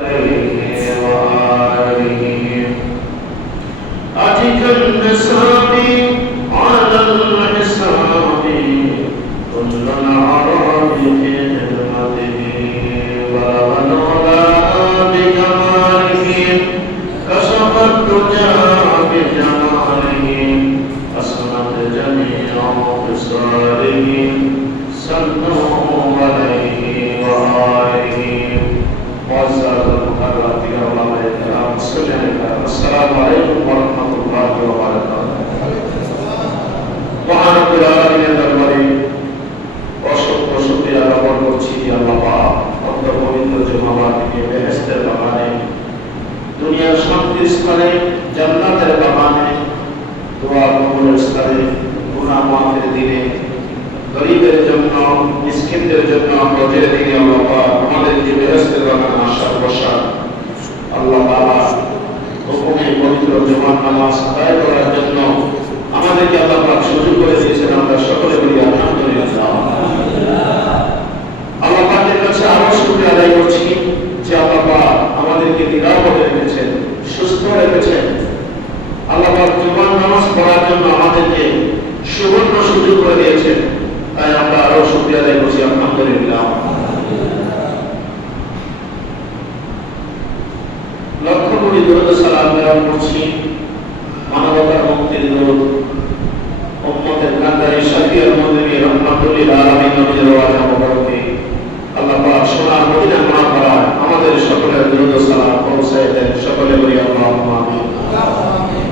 على النساء على المحيط মুসলিমদের জন্য আমরা দরুদ সালাম পৌঁছে দেন সকলে বলি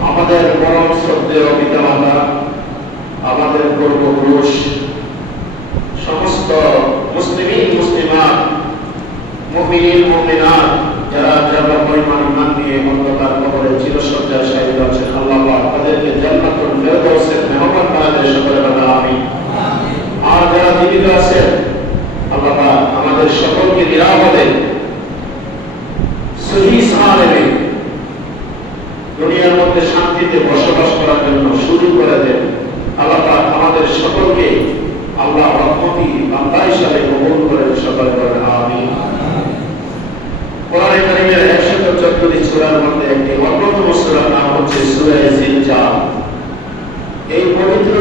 আমাদের পরম শ্রদ্ধেয় পিতামাতা আমাদের পূর্বপুরুষ সমস্ত মুসলিমিন, মুসলিমাত, মুমিনিন, মুমিনাত, যারা যারা পরিমাণ ইমান নিয়ে অন্ধকার কবরে চিরসজ্জায় শায়িত আছেন আল্লাহ তাদেরকে জান্নাতুল ফেরদাউসের মেহমান বানাতে সকলে বলা আমিন। আর যারা জীবিত আছেন, আল্লাহ আমাদের সকলকে নিরাপদে দুনিয়ার মধ্যে শান্তিতে বসবাস করার জন্য শুরু করে দেন। আল্লাহ আমাদের সকলকে আল্লাহ রহমতি বান্দা হিসাবে গ্রহণ করেন সবাই করেন আমি কোরআন কারিমের মধ্যে একটি নাম হচ্ছে এই পবিত্র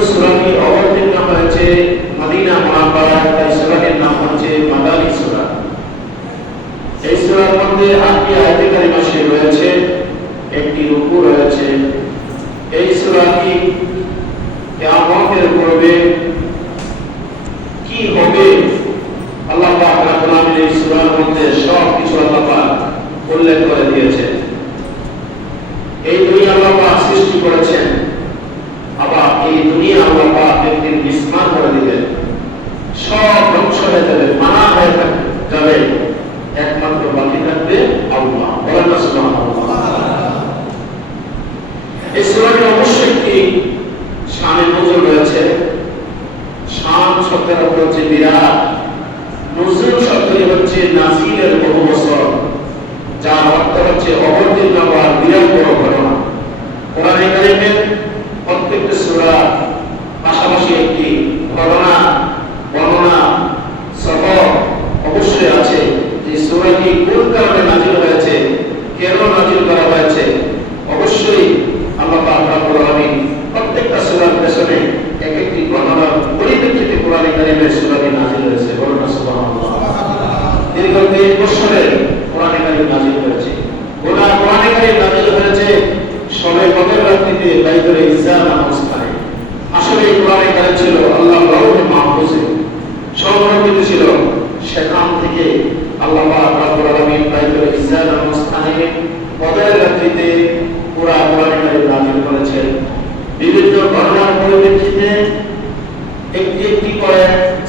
করে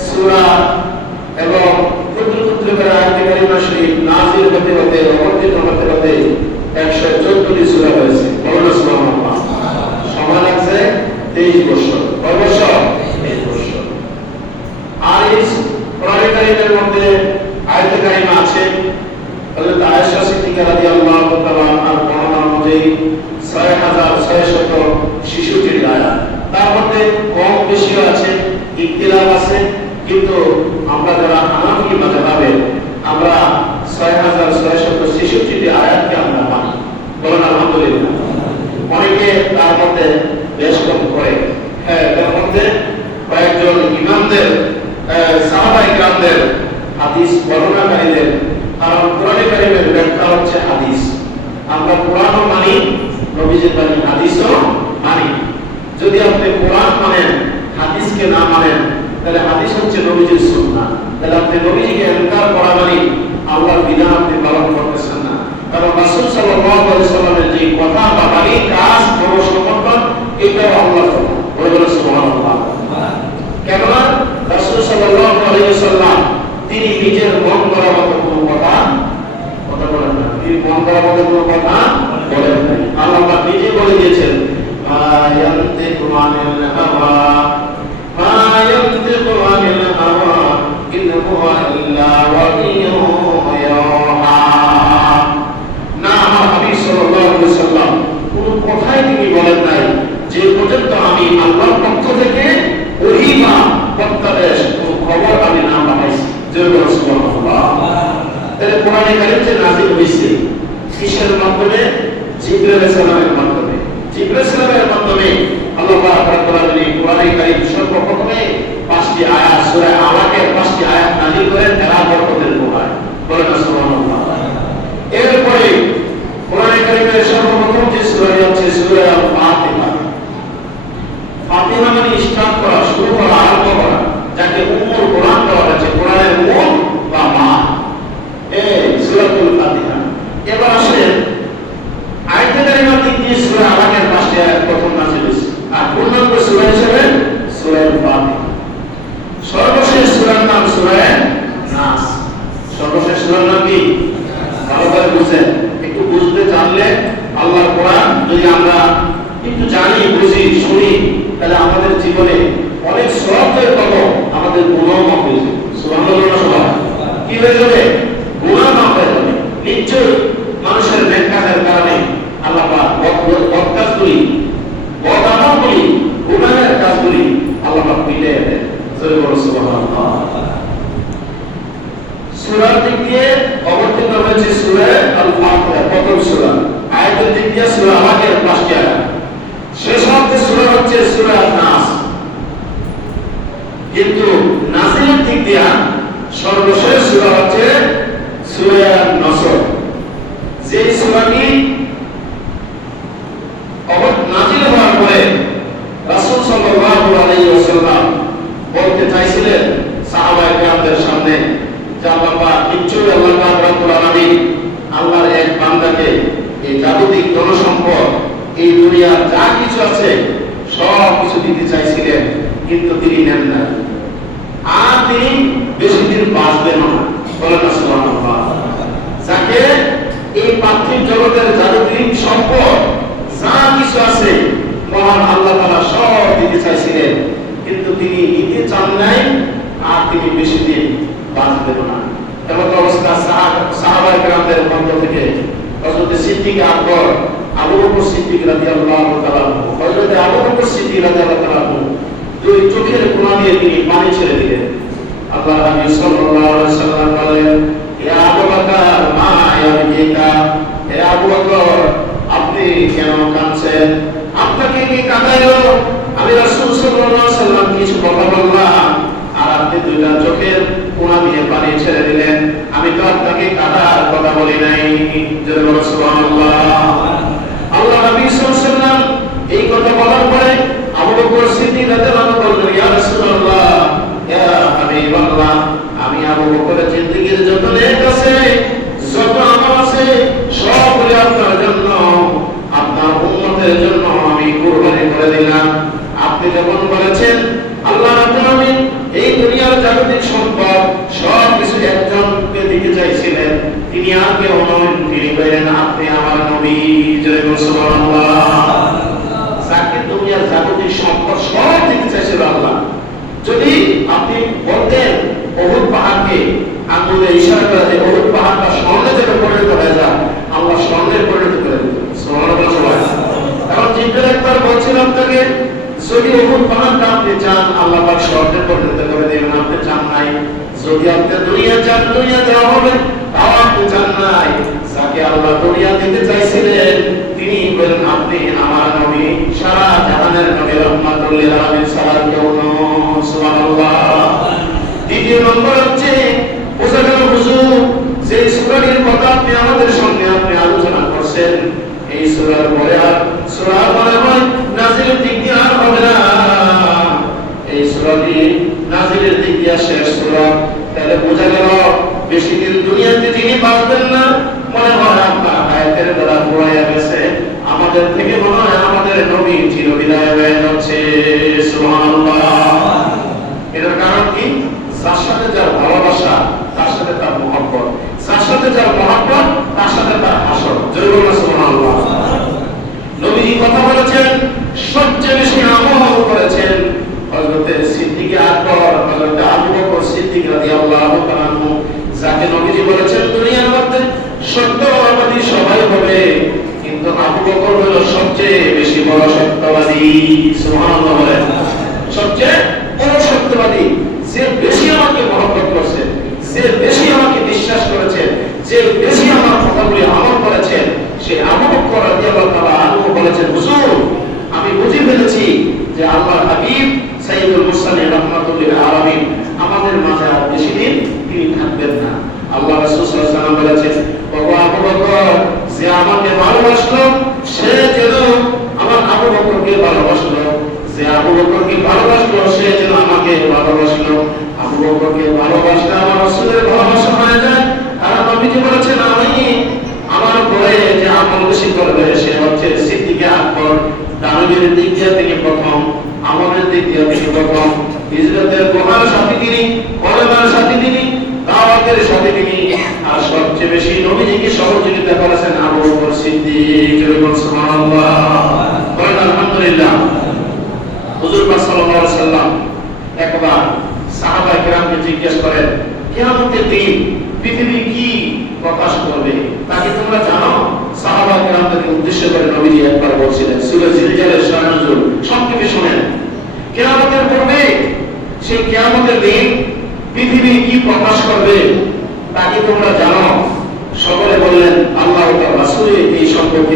সুরা এবং ক্ষুদ্র ক্ষুদ্র করে আয়তে কারিমা শরীফ নাজির হতে হতে অবতীর্ণ হতে হতে একশো চোদ্দটি সুরা হয়েছে নবীজির বাণী হাদিসও মানি। যদি আপনি কোরআন মানেন, হাদিসকে না মানেন, তাহলে হাদিস হচ্ছে নবীজির সুন্নাহ। তাহলে আপনি নবীজিকে এনকার করা মানে আল্লাহর বিধান আপনি পালন করতেছেন না। কারণ রাসূল সাল্লামের যে কথা বা বাণী, কাজ বড় সমর্পণ এটাও সুবহানাল্লাহ। কেননা রাসূল সাল্লাম তিনি নিজের মন করার মতো কোনো কথা কথা বলেন না। তিনি মন করার মতো কোনো কথা বলেন নাই আল্লাহ পাক নিজে বলে দিয়েছেন ইয়ান্তিকু আনিল হাওয়া মা ইয়ান্তিকু আনিল হাওয়া ইন হুয়া ইল্লা ওয়াহিয়ুন ইউহা না আমার হাবিব সাল্লাল্লাহু আলাইহি সাল্লাম কোনো কথাই তিনি বলেন নাই যে পর্যন্ত আমি আল্লাহর পক্ষ থেকে ওহী বা প্রত্যাদেশ খবর আমি না পাঠাইছি মাধ্যমে মাধ্যমে আলাইহিস সালামের মাধ্যমে আল্লাহ পাক রব্বুল আলামিন কোরআনে কারিম সর্বপ্রথমে পাঁচটি আয়াত সূরা আলাকের পাঁচটি আয়াত নাযিল করেন এরা বরকতের কোরআন বলেন না সুবহানাল্লাহ এরপরে কোরআনে কারিমের সর্বপ্রথম যে সূরা হচ্ছে সূরা ফাতিহা ফাতিহা মানে স্টার্ট করা শুরু করা আরম্ভ করা যাকে উম্মুল কোরআন বলা হচ্ছে কোরআনের মূল বা মা এই সূরাতুল ফাতিহা এবার আসেন আয়াতে কারিমার দিক দিয়ে সূরা আলাকের পাঁচটি আয়াত প্রথম নাজিল হয়েছে আর পূর্ণাঙ্গ সূরা হিসেবে সূরা ফাতিহা সর্বশেষ সূরার নাম সূরা নাস সর্বশেষ সূরার নাম কি ভালো করে বুঝেন একটু বুঝতে জানলে আল্লাহর কোরআন যদি আমরা একটু জানি বুঝি শুনি তাহলে আমাদের জীবনে অনেক সব হয়ে কত আমাদের গুণও মাফ হয়ে যাবে সুবহানাল্লাহ সবাই কি হয়ে যাবে গুণা মাফ হয়ে যাবে নিশ্চয়ই মানুষের নেক কাজের কারণে আল্লাহ পাক বদ বদ কাজগুলি বদ আমলগুলি গুনাহের কাজগুলি আল্লাহ পাক মিলিয়ে দেন জোরে বলো সুবহানাল্লাহ সূরার দিক দিয়ে অবতীর্ণ হয়েছে সূরা আল ফাতিহা প্রথম সূরা আয়াতের দিক দিয়ে সূরা আলাকের পাঁচটি আয়াত শেষ অর্থে সূরা হচ্ছে সূরা নাস কিন্তু নাসিলের দিক দিয়ে সর্বশেষ সূরা হচ্ছে সূরা নসর যে সূরাটি অবত নাজিল হওয়ার পরে রাসূল সাল্লাল্লাহু আলাইহি ওয়াসাল্লাম বলতে চাইছিলেন সাহাবায়ে কেরামদের সামনে, যে আল্লাহ পাক আল্লাহ পাক রব্বুল আলামিন আল্লাহর এক বান্দাকে এই এই যা কিছু আছে সব কিছু দিতে চাইছিলেন, কিন্তু তিনি নেন না। আর তিনি বেশি দিন বাঁচবেন না। বলেন যাকে এই পার্থিব জগতের জাগতিক সম্পদ, যা কিছু আছে, মহান আল্লাহ তাআলা সব দিতে চাইছিলেন। কিন্তু তিনি নিতে চান নাই, আর তিনি বেশি দিন বাঁচবেন না। এমন অবস্থা সাহাবাই গ্রামদের মধ্য থেকে হযরত সিদ্দিক আকবর, আবু বকর সিদ্দিক রাদিয়াল্লাহু তাআলা আবু বকর সিদ্দিক রাদিয়াল্লাহু দুই চোখের কোণা দিয়ে তিনি পানি ছেড়ে দিলেন। নবী সাল্লাল্লাহু আলাইহি সাল্লাম বলেন আবু বকর, মা ইয়াবিকা হে আবু বকর, আপনি কেন কাঁদছেন? আপনাকে কি কাঁদাইলো? আমি রাসূল সাল্লাল্লাহু আলাইহি কিছু কথা বললাম, আর আপনি দুইটা চোখের কোণা দিয়ে পানি ছেড়ে দিলেন। আমি তো আপনাকে কাদার কথা বলি নাই। আল্লাহ নবী এই কথা বলার পরে ইয়া রাসূলুল্লাহ, ইয়া আমি আবু বকরের যত নেক আছে, যত আমল আছে আপনার জন্য। আপনার উম্মতের জন্য আমি কুরবানি করে দিলাম। আপনি যখন বলেছেন আল্লাহ রাব্বুল এই দুনিয়ার জাগতিক সম্পদ সব কিছু একজনকে দিতে চাইছিলেন, তিনি আর কেউ নন, তিনি বললেন আপনি আমার নবী জয় সুবহানাল্লাহ। যাকে দুনিয়ার জাগতিক সম্পদ সব দিতে চাইছিল আল্লাহ। যদি আপনি বলতেন, অহুদ পাহাড়কে আঙুলে ইশারা করে যে অহুদ পাহাড়টা স্বর্ণে যেন পরিণত হয়ে যায় আল্লাহ স্বর্ণের পরিণত করে দিত সুবহানাল্লাহ কারণ জিব্রাইল একবার বলছিল আপনাকে যদি অহুদ পাহাড়টা আপনি চান, আল্লাহ পাক স্বর্ণে পরিণত করে দেবেন আপনি চান নাই। যদি আপনি দুনিয়া চান, দুনিয়া দেওয়া হবে, তাও আপনি চান নাই। যাকে আল্লাহ আপনি আমার নবী, সারা জাহানের নবী রহমাতুল্লিল আলামিন সালার কেউ সুবহানাল্লাহ। দ্বিতীয় নম্বর হচ্ছে, বোঝা হুজুর, যে সূরাটির কথা আপনি আমাদের সঙ্গে আপনি আলোচনা করছেন, এই সূরার পরে আর সূরার বরাবর নাজিলের দিক দিয়ে আর হবে না। এই সূরাটি নাজিলের দিক দিয়ে শেষ সূরা। তাহলে বোঝা গেল, বেশি দিন দুনিয়াতে যিনি বাঁচবেন না, মনে হয় আপনার আয়াতের দ্বারা পড়াইয়া গেছে। আমাদের থেকে মনে হয় আমাদের নবী চির বিদায় হয়ে যাচ্ছে সুবহানাল্লাহ এটার কারণ কি যার সাথে যার ভালোবাসা তার সাথে তার মহব্বত যার সাথে যার মহব্বত তার সাথে তার হাসর জয় বলুন সুবহানাল্লাহ নবীজি কথা বলেছেন সবচেয়ে বেশি আমল করেছেন হযরতে সিদ্দিক আকবর হযরতে আবু বকর সিদ্দিক রাদিয়াল্লাহু তাআলা আনহু যাকে নবীজি বলেছেন দুনিয়ার মধ্যে সত্যবাদী সবাই হবে কিন্তু আবু বকর হলো সবচেয়ে বেশি বড় সত্যবাদী সুবহানাল্লাহ বলেন সবচেয়ে বড় সত্যবাদী যে বেশি আমাকে মহব্বত করছে যে বেশি আমাকে বিশ্বাস করেছে যে বেশি আমার কথাগুলি আমল করেছে সে আবু বকর রাদিয়াল্লাহু তাআলা আনহু বলেছেন হুজুর আমি বুঝে ফেলেছি যে আল্লাহর হাবিব সাইয়্যিদুল মুরসালিন রাহমাতুল্লিল আলামিন আমাদের মাঝে আর বেশি দিন তিনি থাকবেন না। আল্লাহ রাসূল সাল্লাল্লাহু আলাইহি ওয়াসাল্লাম বলেছেন, বাবা আবু বকর, যে আমাকে ভালোবাসলো, সে যেন আমার আবু বকরকে ভালোবাসলো। যে আবু বকরকে ভালোবাসলো, সে যেন আমাকে ভালোবাসলো। আবু বকরকে ভালোবাসলে আমার রাসূলের ভালোবাসা হয়ে যায়। আর নবীজি বলেছেন, আমি আমার পরে যে আমল বেশি করবে, সে হচ্ছে সিদ্দিকে আকবর। দানবীর দিক তিনি প্রথম দিয়ে তিনি প্রথম হিজরতের মহান সাথী তিনি কলেমার সাথী তিনি, দাওয়াতের সাথে তিনি। আর সবচেয়ে বেশি নবীজিকে সহযোগিতা করেছেন আবু বকর সিদ্দিক। সুবহানাল্লাহ। আলহামদুলিল্লাহ। হুজুর পাক সাল্লাল্লাহু আলাইহি সাল্লাম একবার সাহাবা জিজ্ঞেস করেন, কিয়ামতের দিন পৃথিবী কি প্রকাশ করবে? তা কি তোমরা জানো? সাহাবা কিরামকে উদ্দেশ্য করে নবীজি একবার বলছিলেন দিন পৃথিবী কি প্রকাশ করবে, তা কি তোমরা জানো? সকলে বললেন, আল্লাহ এই সম্পর্কে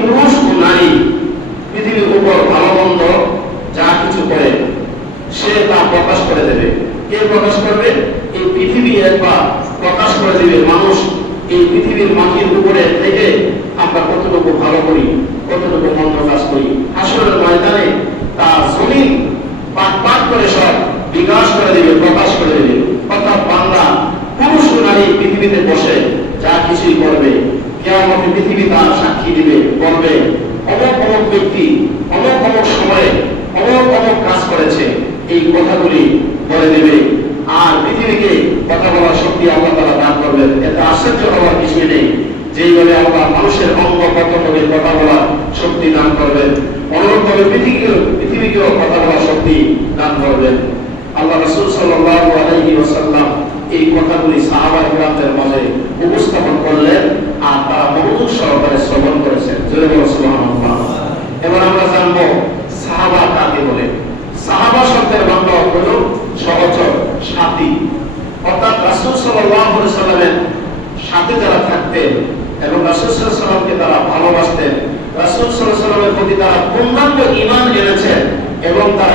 পুরুষ নারী পৃথিবীর উপর ভালো যা কিছু করে, সে তা প্রকাশ করে দেবে। কে প্রকাশ করবে? এই পৃথিবী একবার প্রকাশ করে দেবে মানুষ, এই পৃথিবীর মাটির উপরে থেকে আমরা কতটুকু ভালো করি, কতটুকু মন্দ কাজ করি। আসলে ময়দানে তার জমিন পাট পাট করে সব বিকাশ করে দেবে, প্রকাশ করে দেবে। অর্থাৎ বাংলা পুরুষ নারী পৃথিবীতে বসে যা কিছুই করবে কেমন পৃথিবী তার সাক্ষী দিবে, বলবে, অমক অমক ব্যক্তি, অমক অমক সময়ে, অমক অমক কাজ করেছে, এই কথাগুলি বলে দেবে। আর পৃথিবীকে কথা বলার শক্তি আল্লাহ তারা দান করবেন। এতে আশ্চর্য হওয়ার কিছুই নেই। যেইভাবে আল্লাহ মানুষের অঙ্গ প্রত্যঙ্গকে কথা বলার শক্তি দান করবেন অনুরূপভাবে পৃথিবীকেও পৃথিবীকেও কথা বলার শক্তি দান করবেন। আল্লাহ রাসূল সাল্লাল্লাহু আলাইহি ওয়াসাল্লাম এই কথাগুলি সাহাবা ইকরামদের মাঝে উপস্থাপন করলেন আর তারা মনোযোগ সহকারে শ্রবণ করেছেন। এবার আমরা জানব সাহাবা কাকে বলে। সাহাবা শব্দের বাংলা হল সহচর সাথী। অর্থাৎ রাসুল সাল্লামের সাথে যারা থাকতেন এবং রাসুল সাল্লামকে তারা ভালোবাসতেন, রাসুল সাল্লামের প্রতি তারা পূর্ণাঙ্গ ইমান এনেছেন এবং তারা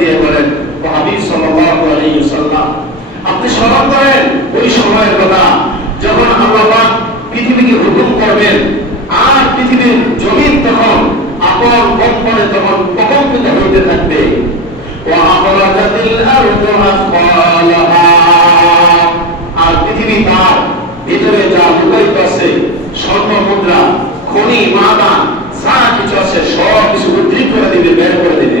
দিয়ে বলেন আপনি স্মরণ করেন ওই সময়ের কথা, যখন আল্লাহ পৃথিবীকে হুকুম করবেন, আর পৃথিবীর জমিন তখন আপন কম্পনে তখন হইতে থাকবে। আর পৃথিবী তার ভিতরে যা লুকাইত আছে, স্বর্ণ খনি মাদা যা কিছু আছে সব কিছু করে দিবে, বের করে দিবে।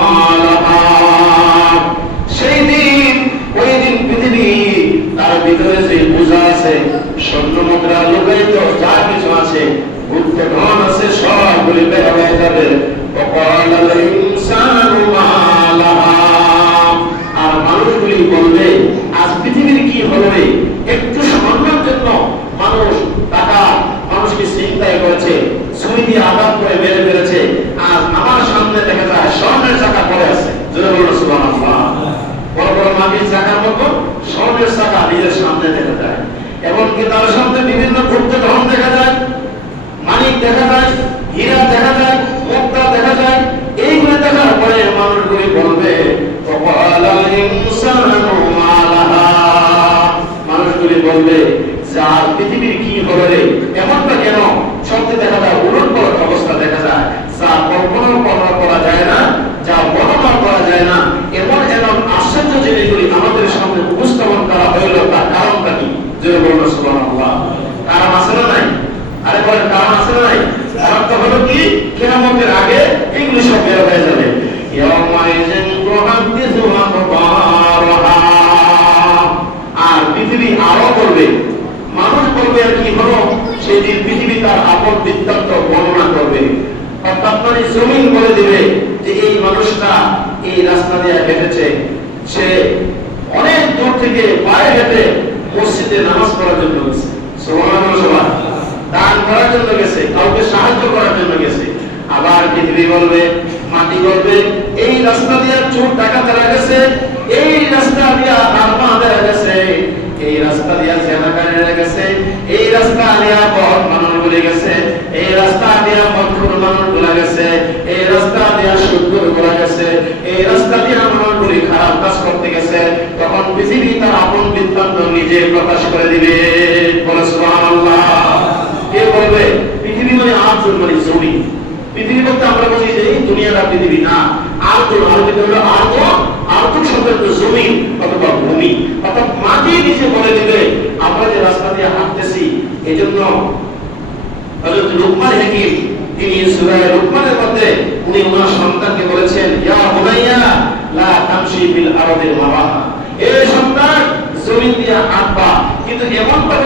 পৃথিবীর কি হবে রে এমনটা কেন সত্যি দেখা যায় উলট পালট অবস্থা দেখা যায় যা কল্পনা করা করা যায় না যা বর্ণনা করা যায় না এমন এমন আশ্চর্য জিনিসগুলি আমাদের সামনে উপস্থাপন করা হইল তার কারণটা কি যে বলল সুবহানাল্লাহ কারণ আছে না নাই আরে বলেন কারণ আছে না নাই কারণটা হলো কি কিয়ামতের আগে এগুলি সব বের হয়ে যাবে ইয়াউমাইজিন তুহাদ্দিসু আখবারাহা আর পৃথিবী আরও করবে মানুষ করবে আর কি হলো সেদিন পৃথিবী তার আপন বৃত্তান্ত বর্ণনা করবে অর্থাৎ মানে জমিন বলে দিবে যে এই মানুষটা এই রাস্তা দিয়ে হেঁটেছে সে অনেক দূর থেকে পায়ে হেঁটে মসজিদে নামাজ পড়ার জন্য গেছে সুবহানাল্লাহ সবাই দান করার জন্য গেছে কাউকে সাহায্য করার জন্য গেছে আবার পৃথিবী বলবে মাটি বলবে এই রাস্তা দিয়ে চোর টাকা তারা গেছে, এই রাস্তা দিয়ে আত্মা দেওয়া গেছে, এই রাস্তা দিয়ে জেনাকারীরা গেছে, এই রাস্তা দিয়ে বহন মানুষ গুলি গেছে, এই রাস্তা দিয়ে মধুর মানুষগুলা গেছে, এই রাস্তা দিয়ে সুদগুলো গুলা গেছে, এই রাস্তা দিয়ে মানুষ গুলি খারাপ কাজ করতে গেছে, তখন পৃথিবী তার আপন বৃত্তান্ত নিজে প্রকাশ করে দিবে। বলে সুবহানাল্লাহ। কে বলবে? পৃথিবী মানে আর্জুন মানে জমি। পৃথিবী বলতে আমরা বলি যে দুনিয়াটা পৃথিবী না। এই সন্তান জমিন দিয়ে হাঁটবা, কিন্তু এমন ভাবে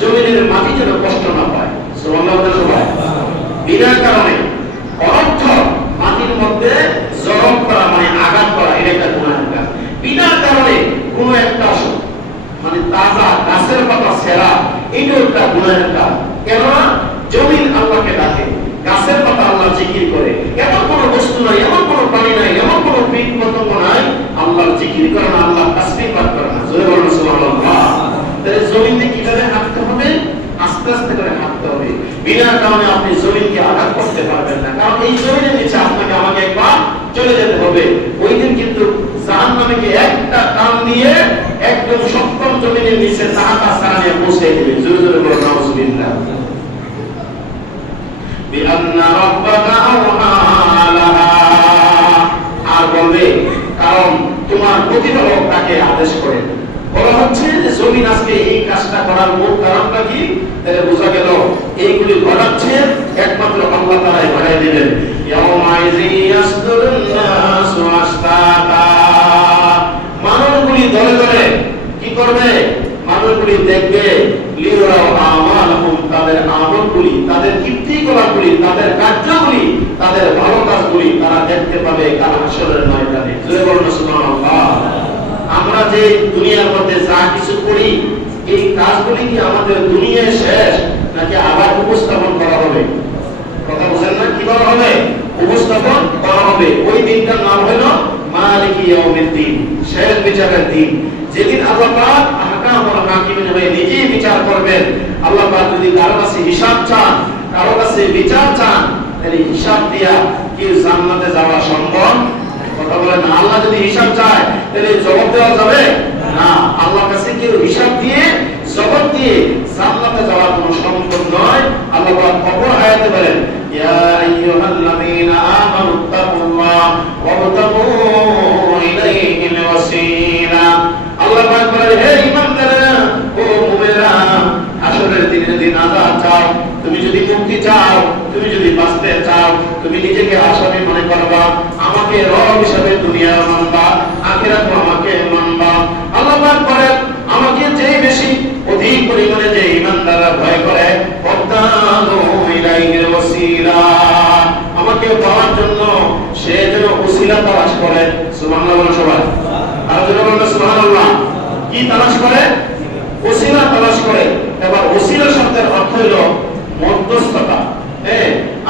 জমিনের মাটি যেন কষ্ট না পায়। সুবহানাল্লাহ বিনা কারণে অর্থ মাটির মধ্যে জরম করা মানে আঘাত করা এটা একটা গুনাহের কাজ বিনা কারণে কোনো একটা মানে তাজা গাছের পাতা ছেঁড়া এটাও একটা গুনাহের কাজ। কেননা, জমিন আল্লাহকে ডাকে, গাছের পাতা আল্লাহ জিকির করে। এমন কোন বস্তু নাই, এমন কোন প্রাণী নাই, এমন কোন কীট পতঙ্গ নাই, আল্লাহর জিকির করে না আল্লাহ তাসবিহ পাঠ করে না। জোরে বলুন, সুবহানাল্লাহ। তাহলে জমিনে কীভাবে হাঁটতে হবে? আস্তে আস্তে করে হাঁটতে হবে। বিনা কারণে আপনি জমিনকে আঘাত করতে পারবেন না। কারণ এই জমিনের নিচে আপনাকে আমাকে একবার চলে যেতে হবে। ওই দিন কিন্তু একটা নিয়ে একদম সপ্তম জমিনের নিচে জোরে জোরে কারণ তোমার প্রতিপালক তাকে আদেশ করে। বলা হচ্ছে যে, জমিন আজকে এই কাজটা করার মূল কারণটা কি? তাহলে বোঝা গেল, এইগুলি ঘটাচ্ছে, একমাত্র আল্লাহ তারাই বাড়াই দিলেন। মানুষগুলি দলে দলে কি করবে? মানুষগুলি দেখবে তাদের আমলগুলি তাদের কীর্তিকলাপগুলি, তাদের কার্যগুলি, তাদের ভালো কাজগুলি তারা দেখতে পাবে কাল হাসরের ময়দানে। আমরা যে দুনিয়ার মধ্যে যা কিছু করি, এই কাজগুলি কি আমাদের দুনিয়ায় শেষ, নাকি আবার উপস্থাপন করা হবে? কথা বুঝেন না কি করা হবে উপস্থাপন করা হবে ওই দিনটার নাম হলো মালিক ইয়াউমিদ দিন শেষ বিচারের দিন যেদিন আল্লাহ পাক আহকাম হাকিমিন হয়ে নিজেই বিচার করবেন আল্লাহ পাক যদি কারও কাছে হিসাব চান কারও কাছে বিচার চান তাহলে হিসাব দিয়া কি জান্নাতে যাওয়া সম্ভব কথা বলেন আল্লাহ যদি হিসাব চায় তাহলে জবাব দেওয়া যাবে না আল্লাহর কাছে কেউ হিসাব দিয়ে জবাব দিয়ে জান্নাতে যাওয়ার কোনো সম্ভব নয় আল্লাহ পাক খবর আয়াতে বলেন ইয়া আইয়ুহাল্লাযীনা আমানু তাকুল্লাহ ওয়াবতাগু ইলাইহিল ওয়াসিলা আল্লাহ পাক বলেন, হে ঈমানদারেরা, ও মুমিনরা হাসরের দিনে যদি নাজাত চাও। তুমি যদি মুক্তি চাও, তুমি যদি বাঁচতে চাও, তুমি নিজেকে আসামি মনে করবা, আমাকে রব হিসাবে দুনিয়া মানবা আখিরাত আমাকে মানবা। আল্লাহ পাক বলেন, আমাকে যে বেশি অধিক পরিমাণে যে ইমানদাররা ভয় করে ফদ্দানু আমাকে পাওয়ার জন্য সে যেন ওসিলা তালাশ করে, সুবহানাল্লাহ বলেন সবাই। বলেন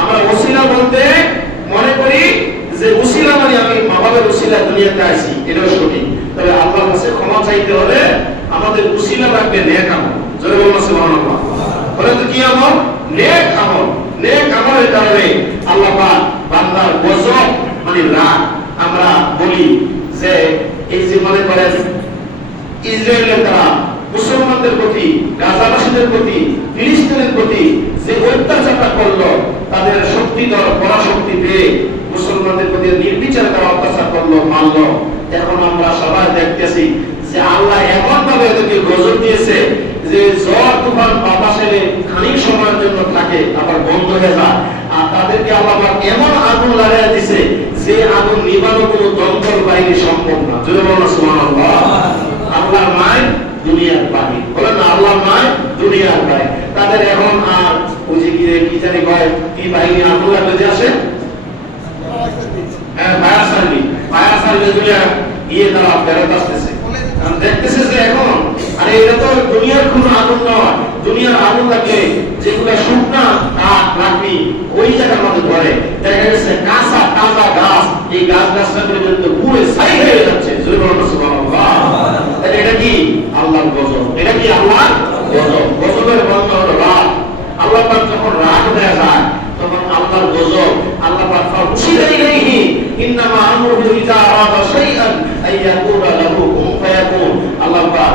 আমরা মনে করি যে ওসিলা মানে আমি মা ওসিলা দুনিয়াতে আইছি, এটাও সঠিক। তবে আল্লাহর কাছে ক্ষমা চাইতে হলে আমাদের ওসিলা লাগবে নেক আমল। জোরে বলুন সুবহানাল্লাহ। বলে তো কি আমল? নেক আমল। নেক আমলের কারণে আল্লাহ পাক বান্দার গজব মানে রাগ, আমরা বলি যে এই যে মনে করেন ইসরায়েলের দ্বারা মুসলমানদের প্রতি, গাজাবাসীদের প্রতি, ফিলিস্তিনের প্রতি যে অত্যাচারটা করল, তাদের শক্তিধর পরাশক্তি পেয়ে মুসলমানদের প্রতি নির্বিচার করা অত্যাচার করল, মারলো। এখন আমরা সবাই দেখতেছি যে আল্লাহ এমন ভাবে এদেরকে গজব দিয়েছে যে ঝড়, তুফান, বাতাস এলে খানিক থাকে যায় আর তাদেরকে আল্লাহ এমন আগুন লাগাই দিছে যে আগুন নিবানো কোনো দমকল বাহিনী সম্ভব না। জোরে বলো সুবহানাল্লাহ। আল্লাহর মায় দুনিয়ার বাড়ি বলে না, আল্লাহর মায় দুনিয়ার বাড়ি তাদের এখন আর ওই যে কি জানি কয়, কি বাহিনী আগুন লাগলে যে আসে? হ্যাঁ ফায়ার সার্ভিস। ফায়ার গিয়ে তারা ফেরত আসতেছে। দেখতেছে যে এখন আরে এটা তো দুনিয়ার কোনো আগুন নয়। দুনিয়ার আগুন লাগলে যেগুলো শুকনা কাঠ লাকড়ি ওই জায়গার মধ্যে ধরে দেখা গেছে কাঁচা, তাজা গাছ। এই গাছ গাছটা পর্যন্ত পুরো ছাই হয়ে যাচ্ছে। এটা কি? আল্লাহর গজব। এটা কি আল্লাহর গজব? গজবের বন্ধ হলো রাগ আল্লাহ পাক যখন রাগ হয়ে যায়, তখন আল্লাহর গজব। আল্লাহ পাক ফাউশিদা ইলাইহি ইন্নামা আমরুহু ইযা আরাদা শাইআন আইয়াকুলা লাহু কুন ফায়াকুন আল্লাহ পাক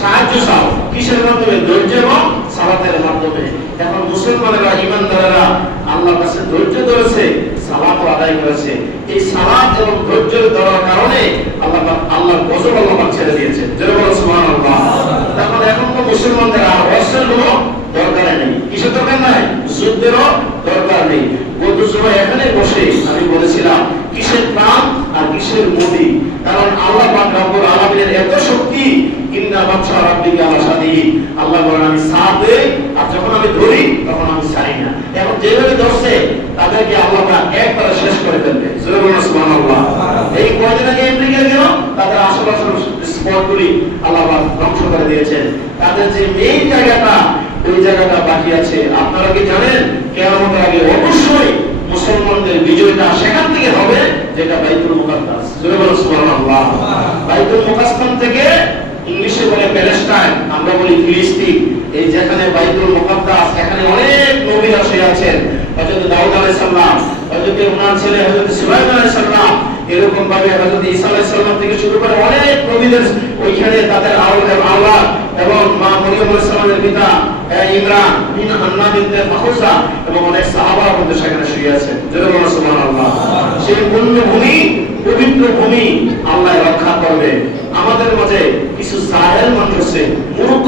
সাহায্য চাও। কিসের মাধ্যমে? ধৈর্য এবং সালাতের মাধ্যমে। এখন মুসলমানেরা ইমানদারেরা আল্লাহর কাছে ধৈর্য ধরেছে সালাত আদায় করেছে। এই সালাত এবং ধৈর্য ধরার কারণে আল্লাহ আল্লাহর গজব আল্লাহ ছেড়ে দিয়েছে জয় বলো, সুবহানাল্লাহ। তখন এখন তো মুসলমানদের আর অস্ত্রের কোনো দরকার নেই। কিসের দরকার নাই? যুদ্ধেরও দরকার নেই। গত সময় এখানে আমি বলেছিলাম, কিসের প্রাণ আর কিসের মোদি কারণ আল্লাহ রব্বুল আলামিনের এত শক্তি, ইন্না আল্লাহ বলেন, আমি আর যখন আমি ধরি, তখন আমি না। এখন যেভাবে ধরছে, তাদেরকে আল্লাহ শেষ করে ফেলবে। এই কয়দিন আগে আমেরিকা গেল? তাদের আশেপাশের স্পটগুলি আল্লাহ ধ্বংস করে দিয়েছেন। তাদের যে মেইন জায়গাটা, ওই জায়গাটা বাকি আছে। আপনারা কি জানেন? কিয়ামতের আগে অবশ্যই উম্মতের বিজয়টা সেখান থেকে হবে যেটা বাইতুল মুকাদ্দাস। জোরে বলো সুবহানাল্লাহ। বাইতুল মুকাদ্দাস থেকে ইংলিশে বলে প্যালেস্টাইন, আমরা বলি ফিলিস্তিন। এই যেখানে বাইতুল মুকাদ্দাস, এখানে অনেক নবী আসে আছেন। হযরত দাউদ আলাইহিস সালাম, হযরত উনার ছেলে, হযরত সুলাইমান আলাইহিস সালাম এরকম ভাবে হযরত ঈসা আলাইহিস সালাম থেকে শুরু করে অনেক নবীদের ওইখানে তাদের আরও বিন হান্না বিনতে মাহুসা এবং অনেক সাহাবা বন্ধু সেখানে শুয়ে আছেন। বলো সুবহানাল্লাহ। সেই পুণ্যভূমি, পবিত্র ভূমি আল্লাহ রক্ষা করবে। আমাদের মাঝে কিছু জাহেল মানুষ মূর্খ।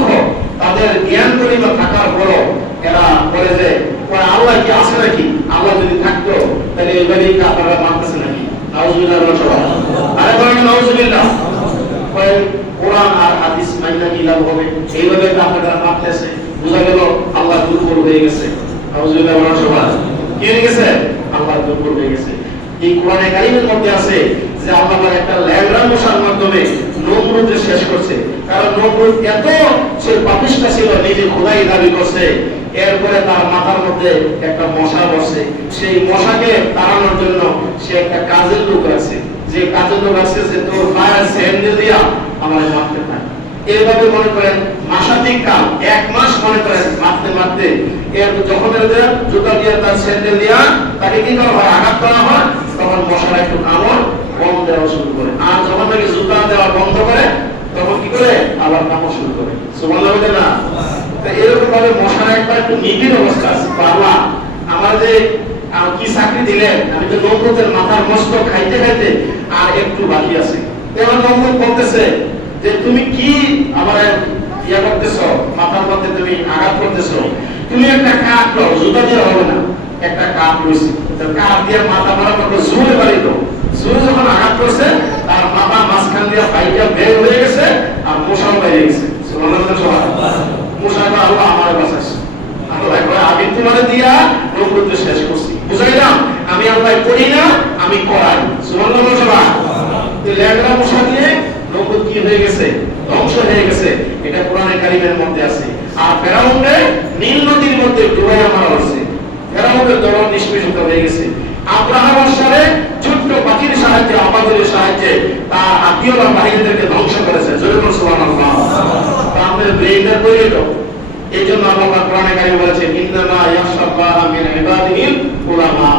তাদের জ্ঞান পরিমাণ থাকার পরও এরা বলে যে আল্লাহ কি আছে নাকি? আল্লাহ যদি থাকতো, তাহলে এই আপনারা মানতেছে নাকি? আর হাদিস মাইনা নিলাম হবে। এইভাবে আপনারা মানতেছে বোঝা গেল আল্লাহ দুর্বল হয়ে গেছে। দাবি করছে। এরপরে তার মাথার মধ্যে একটা মশা বসে সেই মশাকে তাড়ানোর জন্য সে একটা কাজের লোক আছে। যে কাজের লোক আছে তোর পায়ের স্যান্ডেল দিয়া আমাদের মারতে পারে। এইভাবে মনে করেন মাসাধিক কাল, এক মাস মনে করেন মারতে মারতে। এর যখন জুতা দিয়ে তার স্যান্ডেল দিয়া তাকে কি করা হয়? আঘাত করা হয়? তখন মশারা একটু কামড় বন্ধ দেওয়া শুরু করে। আর যখন তাকে জুতা দেওয়া বন্ধ করে, তখন কি করে? আবার কামড় শুরু করে। বলে না? এরকম ভাবে একবার একটু নিবিড় অবস্থা আছে। বাবা, আমার যে কি চাকরি দিলেন? আমি তো মাথার মস্ত খাইতে খাইতে আর একটু বাকি আছে। এবার যে তুমি কি আমার ইয়া করতেছ, মাথার মধ্যে তুমি আঘাত করতেছ, তুমি একটা কাঠ দাও জুতা দিয়ে হবে না। একটা কাঠ রয়েছে তো দিয়ে মাথা মারা যখন আঘাত করছে, তার মাঝখান দিয়ে পাইটা বের হয়ে গেছে আর মশাও গেছে। আল্লাহ আমার আমি তোমারে দিয়া নমরুদকে শেষ করছি। বুঝাইলাম, আমি আল্লাহ করি না, আমি করাই। সুবহানাল্লাহ সবাই এই ল্যাংড়া মশা দিয়ে নমরুদ কি হয়ে গেছে, ধ্বংস হয়ে গেছে। এটা কোরআনে কারিমের মধ্যে আছে। আর ফেরাউনকে নীল নদীর মধ্যে ডুবাইয়া মারা হয়েছে। ফেরাউনের দরদ নিষ্পেষিত হয়ে গেছে। আব্রাহাম আসলে ছোট্ট পাখির সাহায্যে আমাদের সাহায্যে তার বাহিনীদেরকে ধ্বংস করেছে। আমাদের ব্রেইনটা তৈরি তো এই জন্য আল্লাহ কোরআনে ইন্নামা ইয়াখশাল্লাহ মিন ইবাদিহিল উলামা।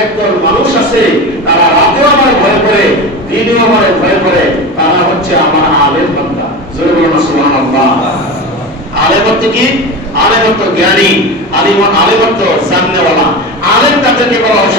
একদল মানুষ আছে, তারা রাতেও আমার ভয় করে, দিনেও আমার ভয় করে। আল্লাহ হচ্ছে আমার আলেম বান্দা। জোরে বলুন, সুবহানাল্লাহ। কি? আলেম অর্থ জ্ঞানী, আলিম আলেবত্ত অর্থ জাননেওয়ালা আলেম তাদেরকে বলা